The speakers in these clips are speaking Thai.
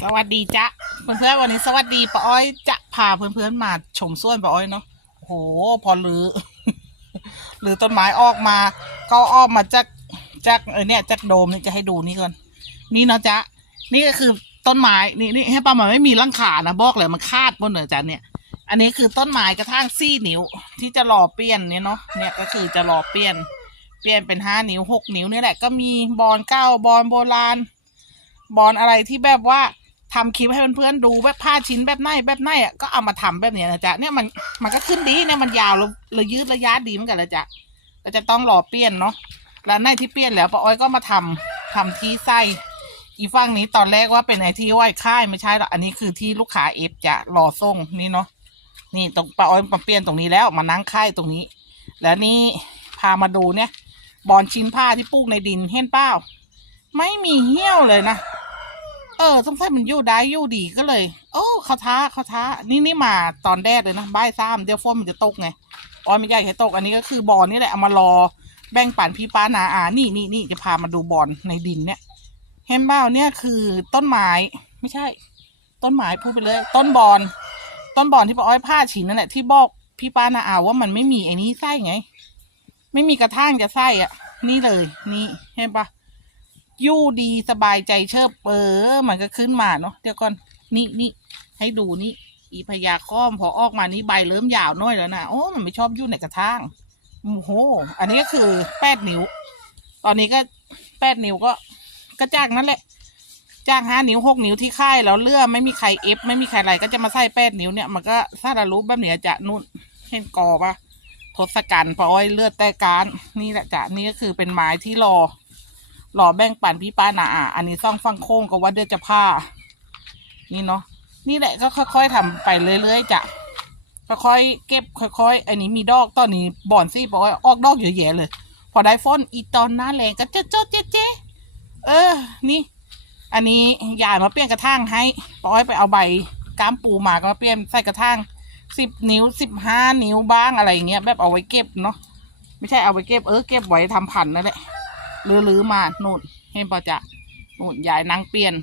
สวัสดีจ๊ะเพื่อนๆวันนี้สวัสดีป้าอ้อยจะพาเพื่อนๆมาชมสวนป้าอ้อยเนาะโหพอหรือหรือต้นไม้ออกมา ก็ออกมาจากจากเออเนี่ยจากโดมนี่จะให้ดูนี่ก่อน นี่เนาะจ๊ะนี่ก็คือต้นไม้นี่นี่ให้ป้ามันไม่มีร่างขานะบอกเลยมันคาดบนเหนือจ๊ะเนี่ย อันนี้คือต้นไม้กระทั่งซี่นิ้ว ที่จะรอเปลี่ยนเนี่ยเนาะเนี่ยก็คือจะรอเปลี่ยน เปลี่ยนเป็นห้านิ้วหกนิ้วนี่แหละก็มีบอลเก้าบอลโบราณบอลอะไรที่แบบว่า ทำคลิปให้เพื่อนๆดูแบบผ้าชิ้นแบบไหนแบบไหนอะก็เอามาทำแบบเนี้ยนะจ๊ะเนี่ยมันมันก็ขึ้นดีเนี่ยมันยาวแล้วระยืดระยะดีเหมือนกันละจ๊ะก็จะต้องรอเปลี่ยนเนาะแล้วในที่เปลี่ยนแล้วป้าอ้อยก็มาทำทำที่ไส้อีฝั่งนี้ตอนแรกว่าเป็นไอที่ไหว้ค่ายไม่ใช่หรอกอันนี้คือที่ลูกค้าเอฟจะรอส่งนี่เนาะนี่ตรงป้าอ้อยมาเปลี่ยนตรงนี้แล้วมานั่งค่ายตรงนี้ แล้วนี่พามาดูเนี่ยบอลชิ้นผ้าที่ปลูกในดินเห็นเปล่าไม่มีเหี้ยวเลยนะ เออสงสัยมันอยู่ได้อยู่ดีก็เลย โอ้เขาท้าเขาท้า นี่นี่มาตอนแรกเลยนะบ่ายสามเดี๋ยวฝนมันจะตกไงอ๋อไม่ใช่แค่ตกอันนี้ก็คือบอลนี่แหละเอามารอแบ่งปันพี่ป้านาอานี่นี่นี่จะพามาดูบอลในดินเนี่ยเห็นเปล่าเนี่ยคือต้นไม้ไม่ใช่ ต้นไม้พูดไปเลยต้นบอลต้นบอลที่ป้าอ้อยผ้าฉินนั่นแหละที่บอกพี่ป้านาอาว่ามันไม่มีไอ้นี้ไส้ไง ไม่มีกระทั่งจะไส้อะนี่เลย นี่เห็นปะ ยู่ดีสบายใจเชิบเออมันก็ขึ้นมาเนาะเดี๋ยวก่อนนี่นี่ให้ดูนี่อีพญาค้อมพอออกมานี่ใบเริ่มยาวน้อยแล้วนะโอ้มันไม่ชอบยู่ในกระถางโอ้โหอันนี้ก็คือแปดนิ้ว ตอนนี้ก็แปดนิ้วก็ก็จ้ากนั้นแหละจ้ากห้านิ้วหกนิ้วที่ค่ายแล้วเลื่อไม่มีใครเอฟไม่มีใครอะไรก็จะมาใส่แปดนิ้วเนี่ยมันก็สารูปแบบเนี้ยจะนุ่นเห็นกอปะทศกัณฐ์ปอ้อยเลือดแต่การนี่แหละจ้ะนี่ก็คือเป็นไม้ที่รอ หล่อแบ่งปันพี่ป้านาอะอันนี้ซ่องฟังโค้งก็ว่าเดือจะผ้า นี่เนาะนี่แหละก็ค่อยๆทำไปเรื่อยๆจ้ะค่อยๆเก็บค่อยๆ อันนี้มีดอกตอนนี้บ่อนซี่บอกว่าออกดอกเยอะแยะเลย พอได้ฝนอีตอนหน้าแรงก็เจ๊ะเจ๊ะเจ๊ะเเออ นี่ อันนี้ยายมาเปลี่ยนกระถางให้ปอยไปเอาใบก้ามปูมาก็มาเปลี่ยนใส่กระถางสิบนิ้วสิบห้านิ้วบ้างอะไรอย่างเงี้ยแบบเอาไว้เก็บเนาะไม่ใช่เอาไว้เก็บเออเก็บไว้ทำพันนั่นแหละ ลือๆมาหนู่นเห็นปะจ๊ะนู่นยายนางเปลี่ยน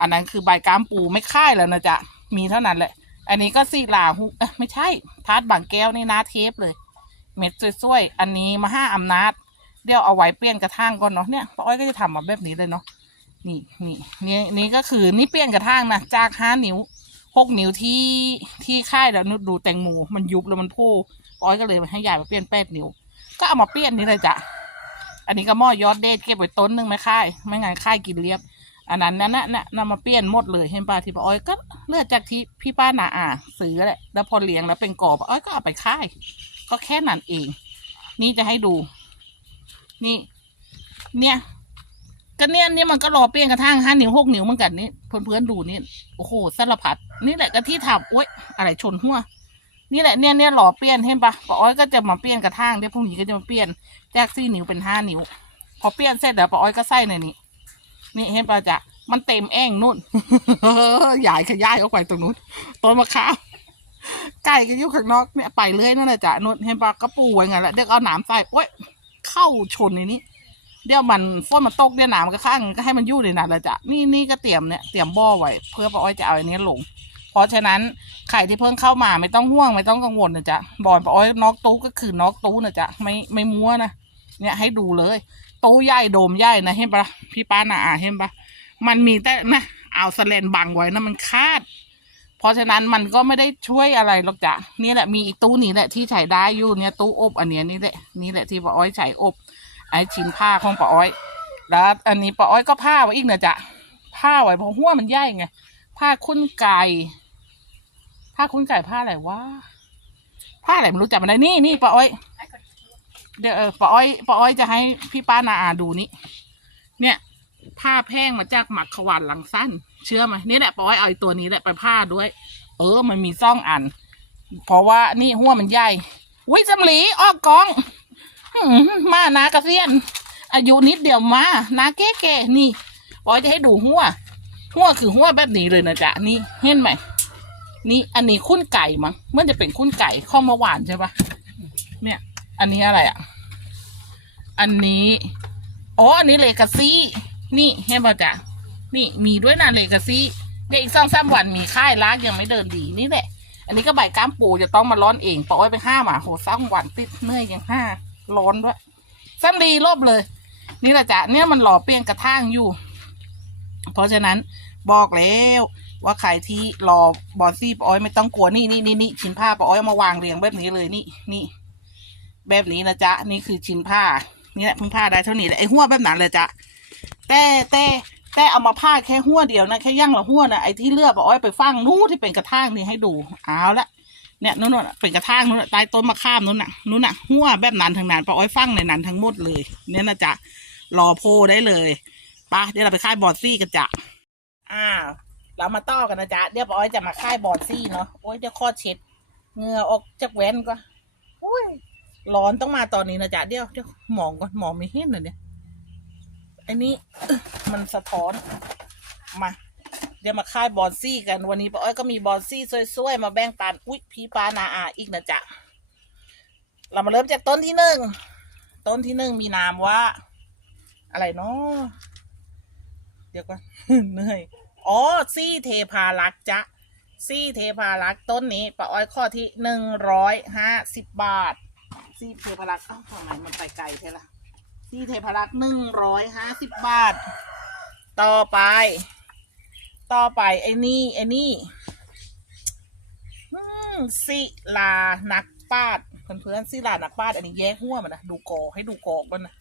อันนั้นคือใบก้ามปูไม่ค่ายแล้วนะจ๊ะมีเท่านั้นแหละ อันนี้ก็สีลาหุไม่ใช่ทาดบางแก้วนี่นาเทปเลย เม็ดสวยๆอันนี้มาห้าอำนาจเดี๋ยวเอาไว้เปลี่ยนกระถางก่อนเนาะเนี่ยป้าอ้อยก็จะทำมาแบบนี้เลยเนาะนี่นี่นี่นี่ก็คือนี่เปลี่ยนกระถางนะจากห้านิ้วหกนิ้วที่ที่ค่ายแล้วนุดดูแตงโมมันยุบแล้วมันพูป้าอ้อยก็เลยให้ยายมาเปลี่ยนแปดนิ้วก็เอามาเปลี่ยนนี่เลยจ้ะ อันนี้ก็หม้อยอดเดชเก็บไว้ต้นหนึ่งไม่ค่ายไม่งั้นค่ายกินเรียบ อันนั้นนั่นน่ะน่ะนำมาเปลี่ยนหมดเลยเห็นป่ะที่ป้าอ้อยก็เลือกจากที่พี่ป้าหนาอาซื้อแหละแล้วพอเลี้ยงแล้วเป็นกอบอ้อยก็เอาไปค่าย ก็แค่นั้นเอง นี่จะให้ดู นี่ เนี่ยก็เนี่ยเนี่ยมันก็รอเปลี่ยนกระทั่งห้านิ้วหกนิ้วเหมือนกันนี่เพื่อนๆดูนี่โอ้โหสารพัดนี่แหละก็ที่ทำโอ๊ยอะไรชนหัว นี่แหละเนี่ยเนี่ยหล่อเปลี่ยนเห็นปะป้าอ้อยก็จะมาเปลี่ยนกระทั่งเดี๋ยวพรุ่งนี้ก็จะมาเปลี่ยนจากสี่นิ้วเป็นห้านิ้ว พอเปลี่ยนเสร็จแล้วป้าอ้อยก็ใส่ในนี้นี่เห็นป่ะจ๊ะมันเต็มแอ่งนู่นยายขยายออกไปตรงนู้นต้นมะขามไก่ก็อยู่ข้างนอกเนี่ยไปเรื่อยนั่นแหละจ้ะนู่นเห็นป่ะก็ปูไว้ไงนแหละเดี๋ยวเอาหนามใส่โอ้ยเข้าชนในนี้ เดี๋ยวมันฝนมันตกเดี๋ยวหนามก็ข้างก็ให้มันยู่ในนั้นแหละจ้ะนี่นี่ก็เตรียมเนี่ยเตรียมบ่อไว้ เพื่อป้าอ้อยจะเอาอันนี้ลง ราะฉะนั้นใครที่เพิ่งเข้ามาไม่ต้องห่วงไม่ต้องกังวลนะจ๊ะบอลป้าอ้อยนอกตู้ก็คือนอกตู้นะจ๊ะไม่ไม่มัวนะเนี่ยให้ดูเลยตู้ใหญ่โดมใหญ่นะเห็นปะพี่ป้านาอาเห็นปะมันมีแต่นะเอาสแลนบังไว้นะมันคาด เพราะฉะนั้นมันก็ไม่ได้ช่วยอะไรหรอกจ้ะนี่แหละมีอีกตู้นี้แหละที่ใช้ได้อยู่เนี่ยตู้อบอันเนี้ยนี่แหละนี่แหละที่ป้าอ้อยใช้อบ ไอ้ชิ้นผ้าของป้าอ้อย แล้ว อันนี้ป้าอ้อยก็ผ้าไว้อีกนะจ๊ะผ้าไว้เพราะหัวมันใหญ่ไงผ้าคุ้นไก่ ผ้าคุ้นไก่ผ้าอะไรวะผ้าอะไรไม่รู้จักมันได้นี่นี่ป้าอ้อย เดี๋ยวเออป้าอ้อยป้าอ้อยจะให้พี่ป้านาอาดูนี่เนี่ย ผ้าแพร่งมาจากหมักขวานหลังสั้น เชื่อไหมนี่แหละป้าอ้อยเอาไอ้ตัวนี้แหละไปผ้าด้วย เออ มันมีซ่องอัน เพราะว่านี่หัวมันใหญ่วิจำหลีออกกองหืมมานากระเซียน อายุนิดเดียวมานาเก๋ๆนี่ป้าอ้อยจะให้ดูหัวหัวคือหัวแบบนี้เลยนะจ๊ะนี่เห็นไหม นี่อันนี้คุ้นไก่มั้งเมันจะเป็นคุ้นไก่ข้าวมะหวานใช่ปะเนี่ย อันนี้อะไรอะ อันนี้อ๋ออันนี้เลกาซี่นี่เห็นป่ะจ๊ะนี่มีด้วยนะเลกาซี่เดี๋ยวอีกสองสามวันมีค่ายลากยังไม่เดินดีนี่แหละ อันนี้ก็ใบก้ามปูจะต้องมาร้อนเองปะอ้อยไปห้าหมาโหสามวันติดเนื่อยยังห้าร้อนด้วยซ้ำดีรอบเลย นี่แหละจ้ะเนี่ยมันหล่อเปลี่ยนกระทั่งอยู่ เพราะฉะนั้นบอกแล้ว ว่าใครที่รอบอซี่ปอ้อยไม่ต้องกลัวนี่นี่นี่นี่ชิ้นผ้าปอ้อยมาวางเรียงแบบนี้เลยนี่นี่แบบนี้นะจ๊ะนี่คือชิ้นผ้านี่แหละพิ่งผ้าได้เท่านี้แหละไอ้หัวแบบนั้นเลยจ้ะแต่แต่แต่เอามาผ้าแค่หัวเดียวนะแค่ย่างละหัวนะไอ้ที่เลือกปอ้อยไปฟังนู้ที่เป็นกระทั่งนี่ให้ดูเอาละเนี่ยนู่นน่ะเป็นกระทั่งนู้นน่ะใต้ต้นมะข้ามนู้นน่ะนู้นน่ะหัวแบบนั้นทั้งนั้นปอ้อยฟังในนั้นทั้งหมดเลย เนี่ยนะจ๊ะรอโพได้เลยปะเดี๋ยวเราไปค่ายบอดซี่กันจ้ะอ้าว เรามาต่อกันนะจ๊ะเดี๋ยวปอ้อยจะมาค่ายบอดซี่เนาะโอ้ยเดี๋ยวข้อเช็ดเงื่อออกจากแว่นก็อุ้ยร้อนต้องมาตอนนี้นะจ๊ะเดี๋ยวเดี๋ยวหมองก่อนหมองไม่เห็นเลยเนี่ยอ้นี้มันสะท้อนมา เดี๋ยวมาค่ายบอลซี่กันวันนี้ป้าอ้อยก็มีบอลซี่สวยๆมาแบ่งปันอุ๊ยพี่ปานาอาอีกนะจ๊ะเรามาเริ่มจากต้นที่หนึ่งต้นที่หนึ่งมีนามว่า อะไรเนาะเดี๋ยวก่อนเหนื่อย อ๋อซี่เทพารักษ์จ๊ะซี่เทพารักษ์ต้นนี้ป้าอ้อยข้อที่หนึ่งร้อยห้าสิบบาท ซี่เทพารักษ์เอ้าทำไมมันไปไกลเท่ล่ะซี่เทพารักษ์หนึ่งร้อยห้าสิบบาท ต่อไป ต่อไปไอ้นี่ไอ้นี่อืมศิลานักปาดเพื่อนๆศิลานักปาดอันนี้แยกหัวมันนะดูกอให้ดูกอกมันนะ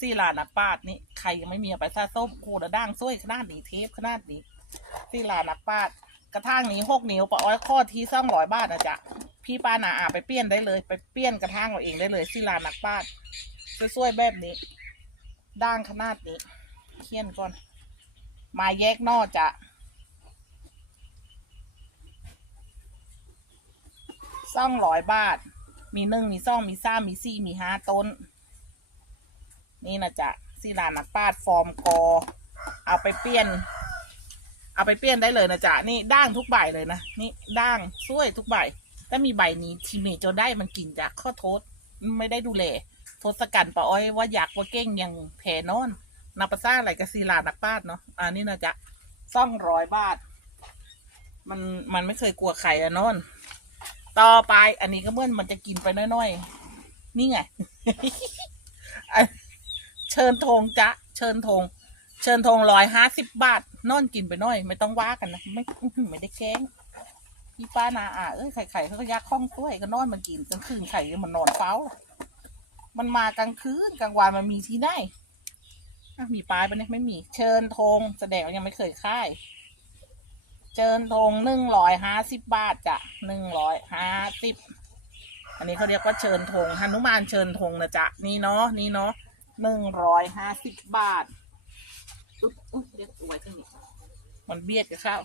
ศิลานักปาดนี่ใครยังไม่มีไปซาส้มโคดด่างซ้วยขนาดนี้เทปขนาดนี้ ศิลานักปาด กระทั่งนี้หกนิ้วปะอ้อยข้อที่ซ่องร้อยบาทนะจ๊ะพี่ป้านาอาไปเปลี่ยนได้เลย ไปเปลี่ยนกระทั่งเราเองได้เลยศิลานักปาดสวยๆแบบนี้ด่างขนาดนี้เขียนก่อน มาแยกนอกจะซ่องร้อยบาท มีหนึ่งมีซ่องมีซ่ามมีสี่มีห้าต้น นี่นะจ๊ะศิลานักปาดฟอร์มกอ เอาไปเปลี่ยน เอาไปเปลี่ยนได้เลยนะจ๊ะนี่ด่างทุกใบเลยนะนี่ด่างสวยทุกใบถ้ามีใบนี้ทีเมจนได้มันกินจากข้อโทษไม่ได้ดูแลทศกัณฐ์ปะอ้อยว่าอยากว่าเก้งยังแผนอนนับภาษาอะไรกับศิลานักปาดเนาะอันนี้นะจ๊ะซ่องร้อยบาท มันมันไม่เคยกลัวใครอะนอน ต่อไปอันนี้ก็เมื่อนมันจะกินไปน้อยๆ นี่ไง เชิญธงจ๊ะ เชิญธงเชิญธงร้อยห้าสิบบาท นอนกินไปหน่อย ไม่ต้องว่ากันนะไม่ไม่ได้แกล้งพี่ป้านาอะเอ้ยไข่ไข่เขาก็ยักข้องถ้วยก็นอนมันกินกลางคืนไข่มันนอนเฝ้า มันมากลางคืนกลางวันมันมีที่ไหนอะมีปลายปะเนี่ยไม่มี เชิญธงแสดงว่ายังไม่เคยค่าย เชิญธงหนึ่งร้อยห้าสิบบาทจ้ะหนึ่งร้อยห้าสิบอันนี้เขาเรียกว่าเชิญธงหนุมานเชิญธงนะจ๊ะนี่เนาะนี่เนาะหนึ่งร้อยห้าสิบบาท อุ๊ยอุ๊ยเดี๋ยวเอว้ที่นี่มันเบียดกับข้าว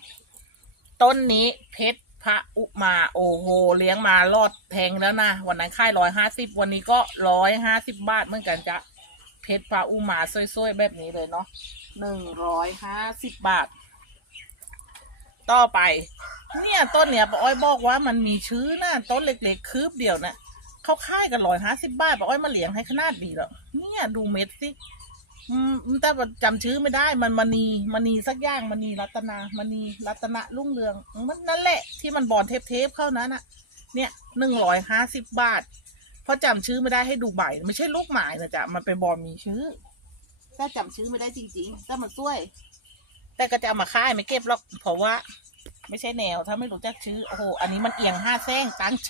ต้นนี้เพชรพระอุมาโอ้โหเลี้ยงมารอดแพงแล้วนะวันนั้นค่ายร้อยห้าสิบวันนี้ก็ร้อยห้าสิบบาทเหมือนกันจ้ะเพชรพระอุมาสวยๆแบบนี้เลยเนาะหนึ่งร้อยห้าสิบบาท ต่อไป เนี่ยต้นเนี่ยป้าอ้อยบอกว่ามันมีชื้อนะต้นเล็กๆคืบเดียวนะเขาค่ายกันร้อยห้าสิบบาทป้าอ้อยมาเลี้ยงให้ขนาดดีแล้วเนี่ยดูเม็ดสิ อืมแต่ว่าจำชื่อไม่ได้มันมณีมณีสักอย่างมณีรัตนามณีรัตนะรุ่งเรืองมันนั่นแหละ ที่มันบอลเทปเทปๆเข้านั้นน่ะ เนี่ยหนึ่งร้อยห้าสิบบาทเพราะจำชื่อไม่ได้ให้ดูใบไม่ใช่ลูกหมายนะจ๊ะมันเป็นบอลมีชื่อถ้าจำชื่อไม่ได้จริงๆถ้ามันช่วย แต่ก็จะเอามาค่ายไม่เก็บหรอกเพราะว่า ไม่ใช่แนวถ้าไม่รู้จักชื่อโอ้โหอันนี้มันเอียงห้าแซงตั้งใจ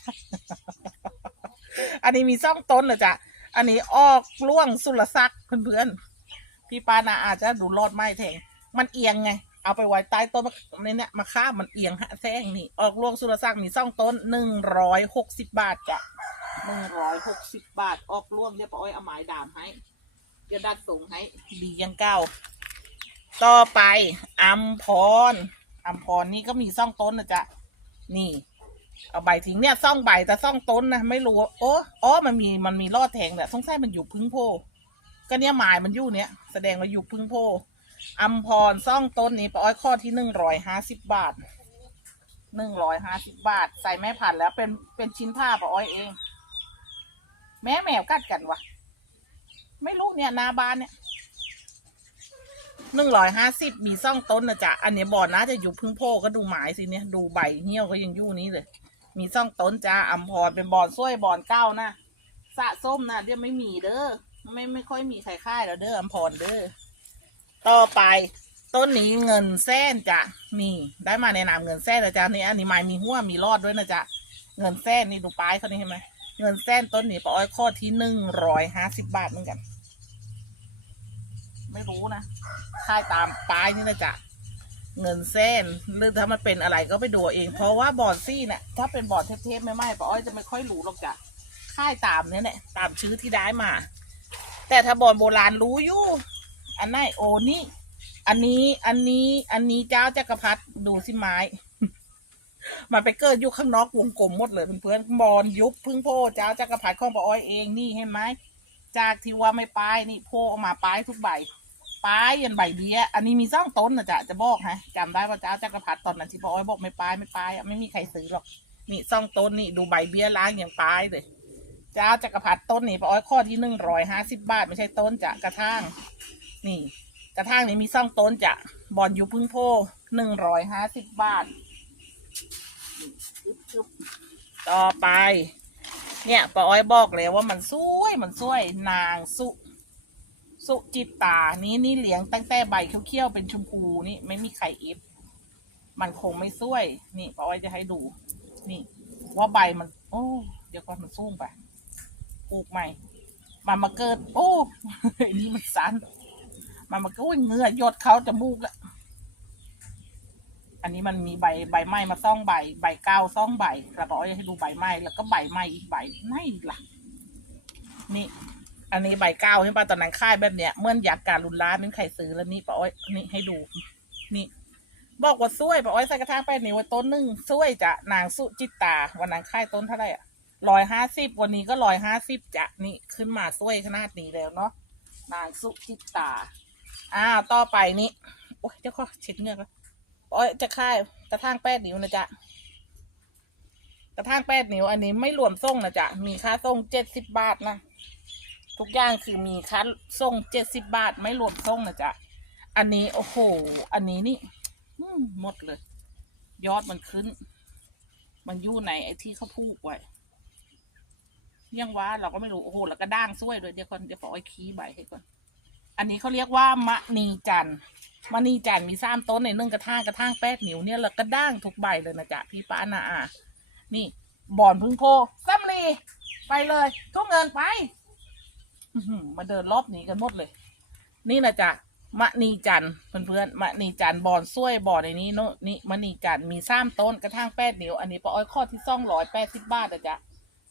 อันนี้มีซ่องต้นเหรอจ๊ะอันนี้ออกล่วงสุรศักดิ์เพื่อนๆ พี่ปานาอาจจะดูรอดไม่แทง มันเอียงไง เอาไปไว้ใต้ต้นมะนี่เนี่ยมาฆ่ามันเอียงฮะแซงนี่ ออกลวงสุรศักดิ์มีซ่องต้นหนึ่งร้อยหกสิบบาทจ้ะหนึ่งร้อยหกสิบบาท ออกล่วงเดี๋ยวป้าอ้อยเอาหมายดามให้เดี๋ยวดัดส่งให้ดียังเก้า ต่อไปอัมพรอัมพรนี่ก็มีซ่องต้นนะจ๊ะ นี่เอาใบทิ้งเนี่ยซ่องใบแต่ซ่องต้นนะไม่รู้ว่าโอ้อ๋อมันมีมันมีรอดแทงเนี่ยสงสัยมันอยู่พึ่งโพ ก็เนี่ยหมายมันอยู่เนี่ย แสดงว่าอยู่พึ่งโพอัมพรซ่องต้นนี้ป้าอ้อยข้อที่หนึ่งร้อยห้าสิบบาทหนึ่งร้อยห้าสิบบาท ใส่แม่พันแล้วเป็นเป็นชิ้นผ้าป้าอ้อยเอง แม่แมวกัดกันวะไม่รู้เนี่ยนาบานเนี่ยหนึ่งร้อยห้าสิบมีซ่องต้นนะจ๊ะอันนี้ยบอนน่าจะอยู่พึ่งโพก็ดูหมายสิเนี่ยดูใบเหี้ยวก็ยังอยู่นี้เลย มีซ่องต้นจ้าอัมพรเป็นบอนซ้วยบอนเก้านะสะส้มนะเดี๋ยวไม่มีเด้อ ไม่ไม่ค่อยมีใครค่ายแล้วเด้ออัมพรเด้อต่อไป ต้นนี้เงินแส้นจ้ะนี่ได้มาในนามเงินแส้นนะจ๊ะนี่อันนี้ไม้มีหัวมีรอดด้วยนะจ๊ะเงินแส้นนี่ดูปลายเขานี่เห็นไหมเงินแส้นต้นนี้ปาอ้อยข้อที่หนึ่งร้อยห้าสิบบาทเหมือนกัน ไม่รู้นะค่ายตามปลายนี่นะจ๊ะเงินเส้นหรือถ้ามันเป็นอะไรก็ไปดูเอง เพราะว่าบอร์ดซี่เนี่ยถ้าเป็นบอร์ดเทปๆไม่ไหมป้าอ้อยจะไม่ค่อยรู้หรอกจ้ะค่ายตามเนี่ยแหละตามชื่อที่ได้มา แต่ถ้าบอร์ดโบราณรู้อยู่ อันไหนโอ้นี่ อันนี้ อันนี้ อันนี้เจ้าจักรพรรดิดูสิไม้ มันไปเกิดอยู่ข้างนอกวงกลมหมดเลยเพื่อนๆบอลยุบพึ่งโพเจ้าจักรพรรดิของป้าอ้อยเองนี่เห็นไหม จากที่ว่าไม่ป้ายนี่โพออกมาป้ายทุกใบป้ายยันใบเบี้ย อันนี้มีซ่องต้นนะจ๊ะจะบอกฮะจำได้ว่าเจ้าจักรพรรดิตอนนั้นที่ป้าอ้อยบอกไม่ป้ายไม่ป้ายไม่มีใครซื้อหรอกนี่ซ่องต้นนี่ดูใบเบี้ยล้างอย่างป้ายเลย จ้าจักรพรรดิต้นนี่ป้าอ้อยข้อที่หนึ่งร้อยห้าสิบบาท ไม่ใช่ต้นจะกระทั่งนี่ กระทั่งนี้มีซ่องต้นจะบอลยูพึ่งโพหนึ่งร้อยห้าสิบบาทนี่อึ๊บอึ๊บต่อไป เนี่ยป้าอ้อยบอกเลยว่ามันสวยมันสวยนางสุสุจิตตา นี้นี่เลี้ยงตั้งแต่ใบเขี้ยวๆเป็นชมพูนี่ไม่มีไข่เอฟมันคงไม่สวย นี่ป้าอ้อยจะให้ดู นี่ ว่าใบมัน โอ้ เดี๋ยวก่อนมันสูงไป ปลูกใหม่ มันมาเกิด โอ้อนนี้มันสันมันมาเกิดโอ้ยเงือหยดเขาจะมูกละอันนี้มันมีใบใบไม้มาซ่องใบ ใบเก้าซ่องใบแล้วป้าอ้อยให้ดูใบไม้แล้วก็ใบไม้อีกใบไหนล่ะนี่ อันนี้ใบเก้าใช่ป่ะตอนนั้นค่ายแบบเนี้ยเมื่อนอยากการลุนล้านเป็นใครซื้อแล้วนี่ป้าอ้อยนี่ให้ดู นี่ บอกว่าซวยป้าอ้อยใส่กระถางไปนี่ไว้ต้นหนึ่งซวยจะนางสุจิตตาวันนั้นค่ายต้นเท่าไหร่อะ ร้อยห้าสิบวันนี้ก็ร้อยห้าสิบจะนี่ขึ้นมาซวยขนาดนี้แล้วเนาะนางสุจิตตาอ้าวต่อไปนี้โอ้ยเจ้าข้อเช็ดเงือกแล้วป้าอ้ยจะค่ายกระถางแปดนิ้วนะจ๊ะกระถางแปดนิ้ว อันนี้ไม่รวมส่งนะจ๊ะมีค่าส่งเจ็ดสิบบาทนะทุกอย่างคือมีค่าส่งเจ็ดสิบบาท ไม่รวมส่งนะจ๊ะอันนี้โอ้โห อันนี้นี่มหมดเลย ยอดมันขึ้น มันอยู่ในไอ้ที่เขาพูกไว้ ยังว่าเราก็ไม่รู้ โอ้โห แล้วก็ด่างซ้วยด้วยเดี๋ยวก่อนเดี๋ยวขอไอ้คีใบให้ก่อน อันนี้เขาเรียกว่ามะนีจันมะนีจันมีสามต้นในนึ่งกระทางกระทางแปดนิ้วเนี่ยแล้วก็ด่างทุกใบเลยนะจ๊ะพี่ป้านาอานี่บ่อนพึ่งโพซัมลีไปเลยทุกเงินไปมาเดินรอบนี้กันหมดเลย นี่นะจ๊ะมะนีจันเพื่อนๆมะนีจันทร์บอนซ้วยบอนในนี้เนอะนี่มะนีจันมีสามต้นกระทั่งแปดนิ้ว อันนี้ป้าอ้อยข้อที่ซ่องร้อยแปดสิบบาทนะจ๊ะ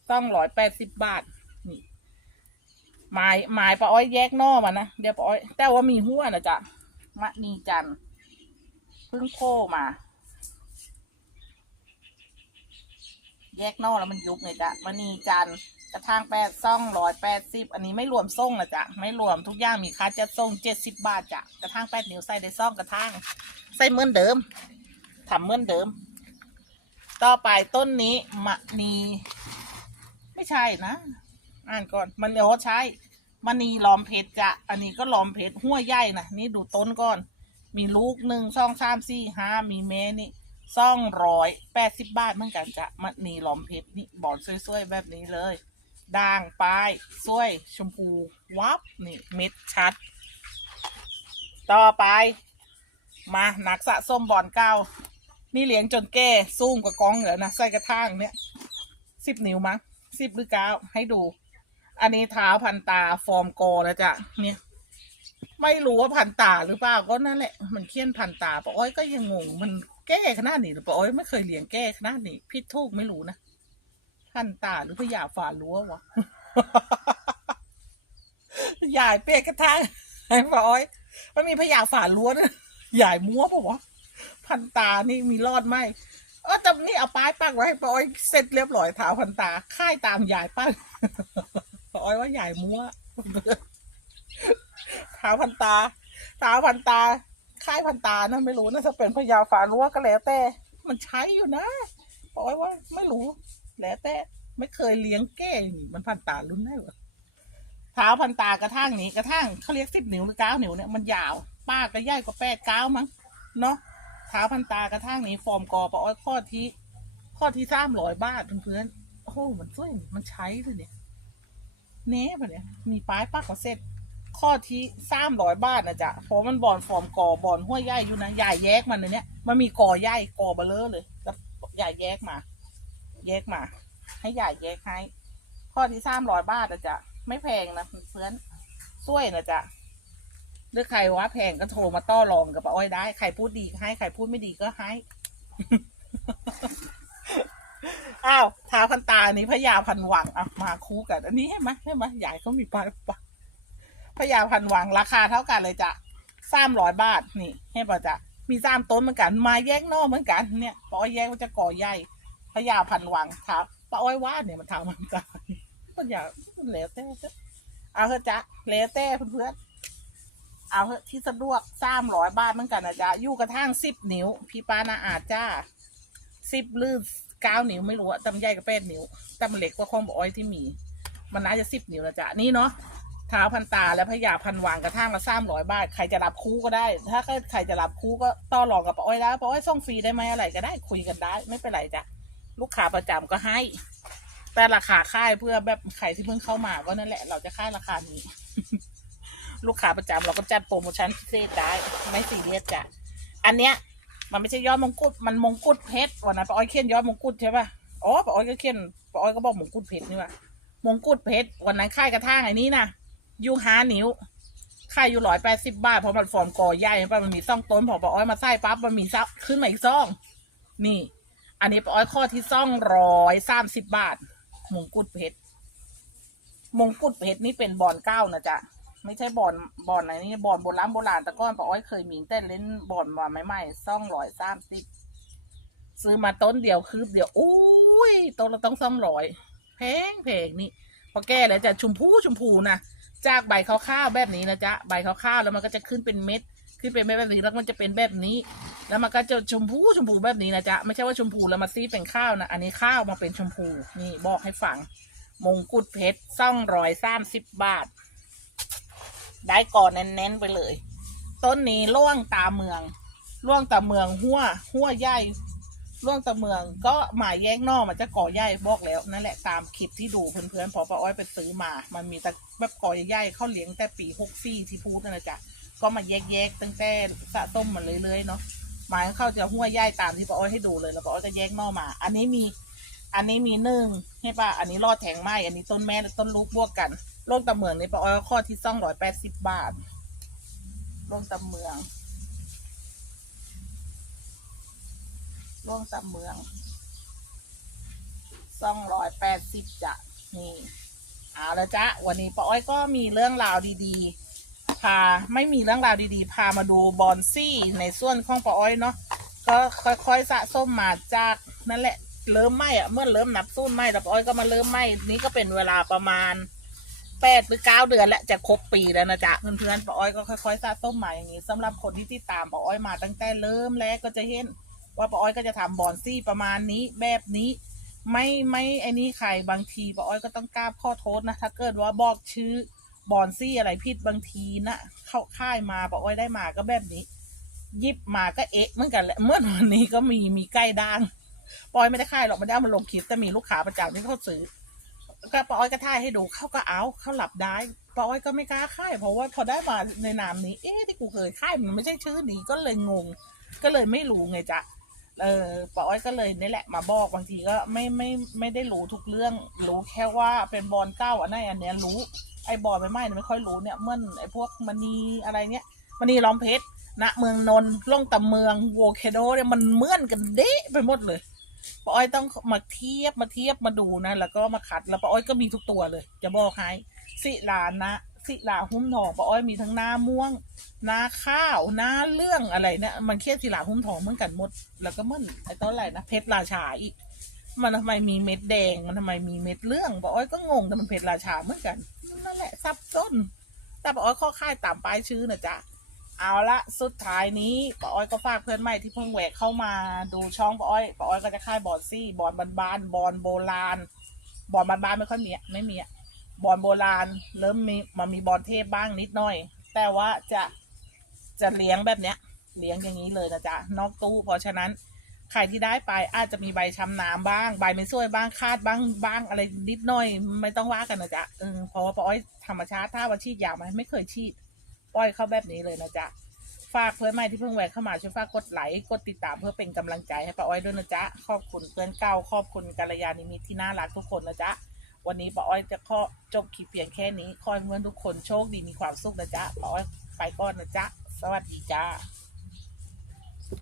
ซ่องร้อยแปดสิบบาท นี่หมายหมายป้าอ้อยแยกนอกมานะเดี๋ยวป้าอ้อย แต่ว่ามีหัวนะจ๊ะมะนีจันเพิ่งโผล่มา แยกนอกแล้วมันยุบเลยจ้ะมะนีจันกระทางแปดซ่องร้อยแปดสิบอันนี้ไม่รวมส่งนะจ๊ะไม่รวมทุกอย่างมีค่าจัดส่งเจ็ดสิบบาทจ้ะกระทางแปดนิ้วใส่ในซ่องกระทางใส่เหมือนเดิมทำเหมือนเดิม ต่อไปต้นนี้มะนี ไม่ใช่นะ อ่านก่อนมันเดี๋ยวใช่มณีล้อมเพชรจ้ะอันนี้ก็ล้อมเพชรหัวใหญ่นะนี่ดูต้นก่อน มีลูกหนึ่งช่องสามสี่ห้ามีเมนี่ซองร้อยแปดสิบบาทเหมือนกันจ้ะมณีล้อมเพชรนี่บอนสวยๆแบบนี้เลยด่างปลายสวย ชมพูวับนี่เม็ดชัด ต่อไป มาหนักสะส้มบอลเก้านี่เลี้ยงจนแก่สูงกว่ากองเหรอนะใส่กระทั่งเนี่ยสิบนิ้วมั้ง สิบหรือเก้าให้ดู อันนี้เท้าพันตาฟอร์มโกแล้วจ้ะเนี่ยไม่รู้ว่าพันตาหรือเปล่าก็นั่นแหละ มันเคี้ยนพันตาป้าอ้อยก็ยังงงมันแก้ขนาดนี้หรือป้าอ้อยไม่เคยเลี้ยงแก้ขนาดนี้ผิดถูกไม่รู้นะพันตาหรือพญาฝ่ารั้ววะยายเปียกกระทางไอ้ป้าอ้อยมันมีพญาฝ่ารั้วนะยายมัวปะวะพันตานี่มีรอดไหม เออแต่นี่เอาป้ายปักไว้ให้ป้าอ้อยเสร็จเรียบร้อยเท้าพันตาค่ายตามยายป้าป้าอ้อยว่ายายมัวเท้าพันตาเท้าพันตา ค่ายพันตานะไม่รู้นะถ้าเป็นพญาฝ่ารั้วก็แล้วแต่ มันใช้อยู่นะป้าอ้อยว่าไม่รู้แล้วแต่ไม่เคยเลี้ยงแก่มันพันตารุ่นได้หนวะเท้าพันตากระทั่งนี้กระทั่งเขาเรียกสิบนิ้วหรือเก้านิ้วเนี่ยมันยาว ป้าก็ใหญ่กว่าแปดเก้ามั้งเนาะ เท้าพันตากระทั่งนี้ฟอร์มกอปะอ้อยข้อที่ข้อที่สามร้อยบาทเพื่อนๆโอ้โหมันช่วยมันใช้เลยเนี่ยเน่ปะเนี่ยมีป้ายปักมาเสร็จข้อที่สามร้อยบาทนะจ๊ะเพราะมันบอนฟอร์มกอบอนห้วยใหญ่อยู่นะใหญ่แยกมันในเนี้ยมันมีกอใหญ่กอเบลเลอร์เลยแล้วใหญ่แยกมา แยกมา ให้ใหญ่แยกให้ข้อที่สามร้อยบาทนะจ๊ะไม่แพงนะเพื่อนช่วยนะจ๊ะ หรือใครว่าแพงก็โทรมาต้อรองกับป้าอ้อยได้ ใครพูดดีก็ให้ ใครพูดไม่ดีก็ให้ อ้าวท้าพันตาอันนี้พญาพันหวังอะมาคู่กัน อันนี้ใช่ไหมใช่ไหมใหญ่เขามีปลายปะพญาพันหวังราคาเท่ากันเลยจ้ะสามร้อยบาทนี่ให้ป่ะจ๊ะมีสามต้นเหมือนกัน มาแยกนอกเหมือนกันเนี่ยป้าอ้อยแยกมันจะก่อใหญ่พญาพันหวังครับป้าอ้อยว่าเนี่ยมันทำมันกันมันอยากมันแล้วแต่เอาเถอะจ๊ะแล้วแต่เพื่อนๆ เอาเถอะที่สะดวกสามร้อยบาทเหมือนกันนะจ๊ะอยู่กระทั่งสิบนิ้ว พี่ป้านาอาจจ้าสิบหรือเก้านิ้วไม่รู้อะจำใหญ่กับแปดนิ้วจำเล็กกว่าของบอ้อยที่มี มันน่าจะสิบนิ้วนะจ๊ะนี่เนาะเท้าพันตาและพญาพันวางกระทั่งละสามร้อยบาทใครจะรับคู่ก็ได้ ถ้าใครจะรับคู่ก็ต่อรองกับป้าอ้อยได้วป้าอ้อยส่งฟรีได้ไหมอะไรก็ได้คุยกันได้ ไม่เป็นไรจ้ะลูกค้าประจำก็ให้ แต่ราคาค่ายเพื่อแบบใครที่เพิ่งเข้ามาก็นั่นแหละ เราจะค่ายราคานี้ ลูกค้าประจำเราก็จัดโปรโมชั่นพิเศษได้ไม่ซีเรียสจ้ะอันเนี้ย มันไม่ใช่ยอดมงกุฎมันมงกุฎเพชรวันนั้นป้าอ้อยเขียนยอดมงกุฎใช่ป่ะอ๋อป้าอ้อยก็เขียนป้าอ้อยก็บอกมงกุฎเพชรนี่ว่ะมงกุฎเพชรวันนั้นค่ายกระทั่งไอ้นี้นะอยู่ห้านิ้วค่ายอยู่ร้อยแปดสิบบาทเพราะมันฟอร์มกอใหญ่ป่ะมันมีซ่องต้นพอป้าอ้อยมาใส่ปั๊บมันมีซับขึ้นมาอีกซ่อง นี่ อันนี้ป้าอ้อยข้อที่ซ่องร้อยสามสิบบาทมงกุฎเพชรมงกุฎเพชรนี่เป็นบอลเก้านะจ๊ะ ไม่ใช่บอลบอลอะไรนี่บอลโบราณโบราณแต่ก้อนป้าอ้อยเคยมีแต่เล่นบอลมาใหม่ๆซ่องร้อยสามสิบซื้อมาต้นเดียวคืบเดียวโอ้ยต้นละต้องซ่องร้อยแพงแพงนี่พอแก้แล้วจะชมพูชมพูนะจากใบขาวๆแบบนี้นะจ๊ะใบขาวๆแล้วมันก็จะขึ้นเป็นเม็ด ขึ้นเป็นเม็ดแบบนี้แล้วมันจะเป็นแบบนี้ แล้วมันก็จะชมพูชมพูแบบนี้นะจ๊ะไม่ใช่ว่าชมพูแล้วมาซีเป็นข้าวนะอันนี้ข้าวมาเป็นชมพูนี่บอกให้ฟังมงกุฎเพชรซ่องร้อยสามสิบบาท ได้ก่อนแน่นๆไปเลย ต้นนี้ล่วงตาเมืองล่วงตาเมืองหัวหัวใหญ่ล่วงตาเมืองก็หมายแยกนอกมันจะก่อใหญ่บอกแล้วนั่นแหละตามคลิปที่ดูเพื่อนๆพอป้าอ้อยไปซื้อมา มันมีแต่แบบก่อใหญ่ๆเข้าเลี้ยงแต่ปีหกสี่ที่พูดนั่นแหละจ้ะก็มาแยกๆตั้งแต่สะต้มมันเรื่อยๆเนาะหมายเข้าจะหัวใหญ่ตามที่ป้าอ้อยให้ดูเลยแล้วป้าอ้อยก็แยกนอกมา อันนี้มี อันนี้มีหนึ่งใช่ป่ะอันนี้รอดแทงไม้อันนี้ต้นแม่ต้นลูกบวกกัน โรคตะเมืองในป้าอ้อยข้อที่ซ่องร้อยแปดสิบบาทโรคตะเมืองโรคตะเมืองซ่องร้อยแปดสิบจ้ะนี่เอาละจ้ะวันนี้ปาอ้อยก็มีเรื่องราวดีๆ พาไม่มีเรื่องราวดีๆ พามาดูบอนซี่ในส่วนของปาอ้อยเนาะก็ค่อยๆสะสมมาจากนั่นแหละเริ่มไหมอะเมื่อเริ่มนับสู้ไหมแล้วป้าอ้อยก็มาเริ่มไหมนี่ก็เป็นเวลาประมาณ แปดหรือเก้าเดือนแล้วจะครบปีแล้วนะจ๊ะเพื่อนๆป้าอ้อยก็ค่อยๆสะสมมาอย่างนี้สำหรับคนที่ติดตามป้าอ้อยมาตั้งแต่เริ่มแรกก็จะเห็น ว่าป้าอ้อยก็จะทำบอนซี่ประมาณนี้แบบนี้ ไม่ไม่ไอ้นี่ใครบางทีป้าอ้อยก็ต้องกราข้อโทษนะถ้าเกิดว่าบอกชื่อบอนซี่อะไรผิดบางทีนะเข้าค่ายมาป้าอ้อยได้มาก็แบบนี้ยิบมาก็เอ๊ะเหมือนกันแหละเมื่อวันนี้ก็มีมีใกล้ด่างป้าอ้อยไม่ได้ค่ายหรอกไม่ได้เอามาลงคลิปแต่มีลูกค้าประจำที่เขาซื้อ ก็ป้าอ้อยก็ท่ายให้ดูเขาก็เอาเขาหลับได้ป้าอ้อยก็ไม่กล้าค่าย เพราะว่าพอได้มาในนามนี้ เอ๊ะที่กูเคยค่ายมันไม่ใช่ชื่อนี้ก็เลยงง ก็เลยไม่รู้ไงจ๊ะเออป้าอ้อยก็เลยนี่แหละมาบอกบางทีก็ไม่ไม่ไม่ได้รู้ทุกเรื่อง รู้แค่ว่าเป็นบอลเก้าอันนั้นอันเนี้ยรู้ไอ้บอลไม่ไม่เนี่ยไม่ค่อยรู้เนี่ยเมื่อไอ้พวกมณีอะไรเนี้ยมณีล้อมเพชรณเมืองนนท์ล่องตะเมืองโวเคโดเนี่ยมันเมือนกันเดะไปหมดเลย ป้าอ้อยต้องมาเทียบมาเทียบมาดูนะ แล้วก็มาคัด แล้วป้าอ้อยก็มีทุกตัวเลย จะบอกให้สิลานะ สิลาหุ้มทองป้าอ้อยมีทั้งหน้าม่วง หน้าข้าว หน้าเรื่องอะไรเนี่ย มันเคียสิลาหุ้มทองเหมือนกันหมด แล้วก็มันไอ้ต้นอะไรนะ เพชรราชาอีก มันทำไมมีเม็ดแดง มันทำไมมีเม็ดเรื่องป้าอ้อยก็งงแต่มันเพชรราชาเหมือนกัน นั่นแหละซับซ้อนแต่ป้าอ้อยข้อค่ายตามป้ายชื่อนะจ๊ะ เอาละสุดท้ายนี้ป้าอ้อยก็ฝากเพื่อนใหม่ที่เพิ่งแหวกเข้ามาดูช่องป้าอ้อยป้าอ้อยก็จะค่ายบอลซี่บอลบานๆบอลโบราณบอลบานๆไม่ค่อยมีอะไม่มีอะบอลโบราณ เริ่มมีมามีบอลเทพบ้างนิดหน่อย แต่ว่าจะจะเลี้ยงแบบเนี้ย เลี้ยงอย่างนี้เลยนะจ๊ะนอกตู้เพราะฉะนั้นใครที่ได้ไปอาจจะมีใบช้ำน้ำบ้าง ใบไม่สวยบ้างคาดบ้างบ้างอะไรนิดหน่อย ไม่ต้องว่ากันนะจ๊ะเออเพราะว่าป้าอ้อยธรรมชาติถ้าว่าฉีดยาไหมไม่เคยฉีด ป้อยเข้าแบบนี้เลยนะจ๊ะ ฝากเพื่อนใหม่ที่เพิ่งแหวกเข้ามาช่วยฝากกดไลค์กดติดตามเพื่อเป็นกำลังใจให้ป้าอ้อยด้วยนะจ๊ะ ขอบคุณเพื่อนเก่าขอบคุณกัลยาณิมิตที่น่ารักทุกคนนะจ๊ะ วันนี้ป้าอ้อยจะขอจบคลิปเพียงแค่นี้ ขอให้เพื่อนทุกคนโชคดีมีความสุขนะจ๊ะป้าอ้อยไปก่อนนะจ๊ะ สวัสดีจ้า